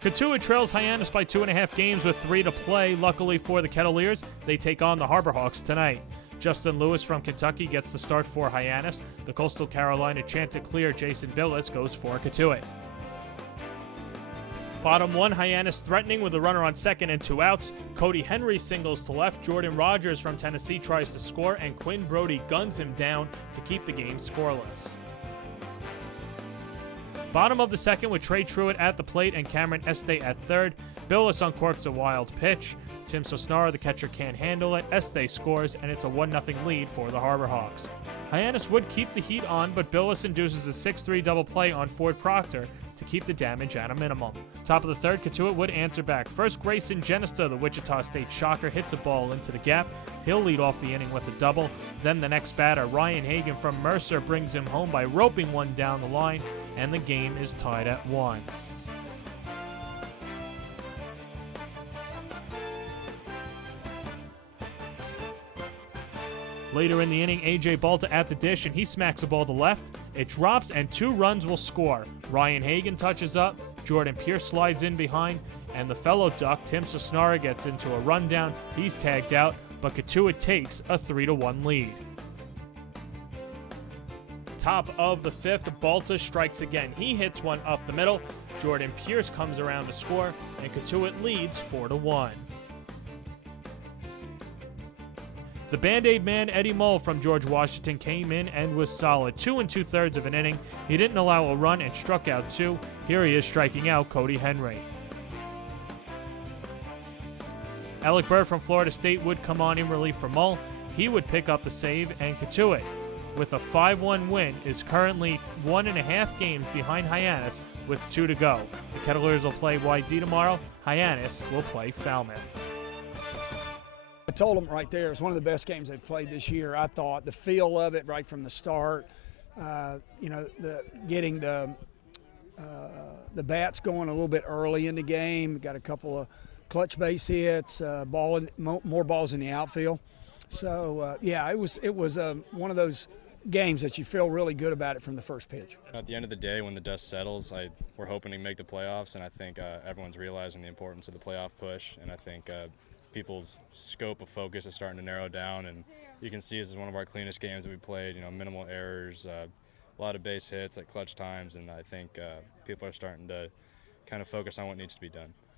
Cotuit trails Hyannis by 2.5 games with 3 to play. Luckily for the Kettleers, they take on the Harbor Hawks tonight. Justin Lewis from Kentucky gets the start for Hyannis. The Coastal Carolina Chanticleer Jason Billis goes for Cotuit. Bottom 1, Hyannis threatening with a runner on second and 2 outs. Cody Henry singles to left. Jordan Rogers from Tennessee tries to score, and Quinn Brody guns him down to keep the game scoreless. Bottom of the second with Trey Truitt at the plate and Cameron Este at third. Billis uncorks a wild pitch. Tim Sosnara, the catcher, can't handle it. Este scores, and it's a 1-0 lead for the Harbor Hawks. Hyannis would keep the heat on, but Billis induces a 6-3 double play on Ford Proctor to keep the damage at a minimum. Top of the third, Cotuit would answer back. First, Grayson Genista, the Wichita State Shocker, hits a ball into the gap. He'll lead off the inning with a double. Then the next batter, Ryan Hagan from Mercer, brings him home by roping one down the line, and the game is tied at 1. Later in the inning, A.J. Balta at the dish, and he smacks a ball to left. It drops, and 2 runs will score. Ryan Hagan touches up, Jordan Pierce slides in behind, and the fellow Duck, Tim Sosnara, gets into a rundown. He's tagged out, but Cotuit takes a 3-1 lead. Top of the 5th, Balta strikes again. He hits one up the middle. Jordan Pierce comes around to score, and Cotuit leads 4-1. The Band-Aid man, Eddie Mull from George Washington, came in and was solid. 2 2/3 of an inning. He didn't allow a run and struck out 2. Here he is striking out Cody Henry. Alec Bird from Florida State would come on in relief for Mull. He would pick up the save, and Cotuit, with a 5-1 win, is currently 1.5 games behind Hyannis with 2 to go. The Kettleers will play YD tomorrow. Hyannis will play Falmouth. I told them right there, it's one of the best games they've played this year. I thought the feel of it right from the start, getting the bats going a little bit early in the game. Got a couple of clutch base hits, more balls in the outfield. So it was one of those games that you feel really good about it from the first pitch. At the end of the day, when the dust settles, we're hoping to make the playoffs, and I think everyone's realizing the importance of the playoff push, and I think people's scope of focus is starting to narrow down, and you can see this is one of our cleanest games that we played. Minimal errors, a lot of base hits at clutch times, and I think people are starting to kind of focus on what needs to be done.